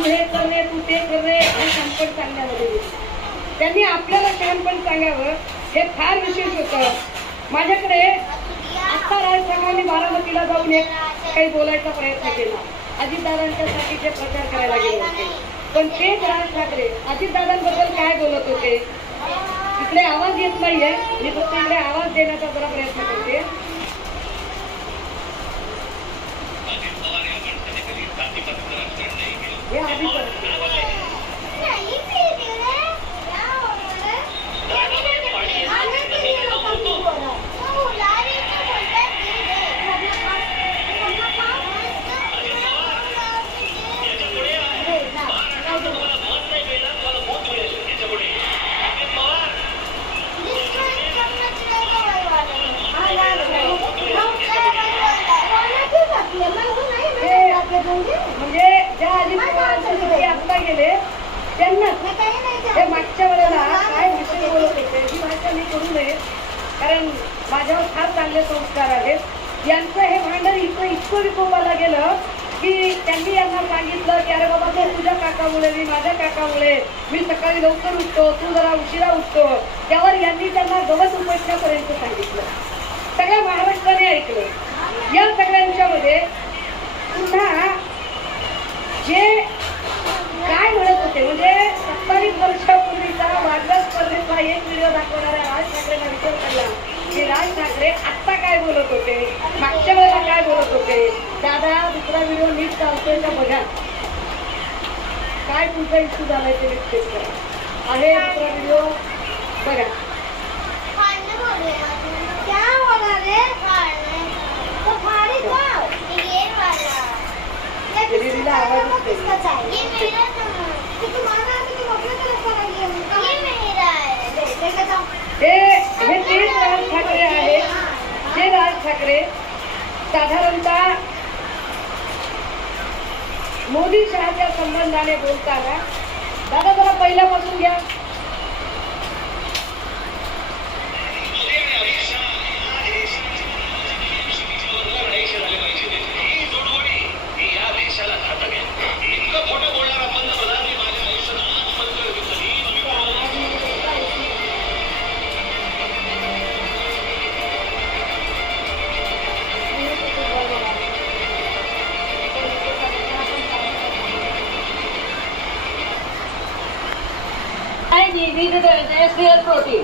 तू हे करणे तू ते करणे हे शहाणपण सांगण्यामध्ये दिसतं. त्यांनी आपल्याला शहाणपण सांगावं हे फार विशेष होतं. माझ्याकडे आता राज ठाकरेंनी बारामतीला जाऊन एक काही बोलायचा प्रयत्न केला. अजितदादांच्यासाठी जे प्रचार करायला गेले होते, पण तेच राज ठाकरे अजितदादांबद्दल काय बोलत होते इकडे आवाज येत नाहीये. मी फक्त इकडे आवाज देण्याचा जरा प्रयत्न करते. हे आधी म्हणजे ज्या अजित आता गेले त्यांना ते मागच्या वेळेला काय विषय बोलत होते ही भाषा मी करू नये, कारण माझ्यावर फार चांगले संस्कार आहेत. यांचं हे भांडण इतकं विकोपाला गेलं की त्यांनी यांना सांगितलं की अरे बाबा तू तुझ्या काकामुळे मी माझ्या काकामुळे मी सकाळी लवकर उठतो तू जरा उशिरा उठतो. त्यावर यांनी त्यांना गवत उपटण्यापर्यंत सांगितलं. सगळ्या महाराष्ट्राने ऐकलं. या सगळ्यांच्या मध्ये पुन्हा जे काय म्हणत होते म्हणजे 27 वर्षापूर्वीचा वादळ स्पर्धेचा एक व्हिडिओ दाखवणाऱ्या राज ठाकरेंना विचार केला की राज ठाकरे आत्ता काय बोलत होते, मागच्या वेळेला काय बोलत होते. दादा दुसरा व्हिडिओ नीट चालतोय का बघा, काय तुमचा इश्यू झालाय ते नीट चेक करा. आहे दुसरा व्हिडिओ बघा. हे तेच राज ठाकरे आहेत जे राज ठाकरे साधारणतः मोदी शहाच्या संबंधाने बोलताना दादा जरा पहिल्यापासून घ्या. I need the SDL protein.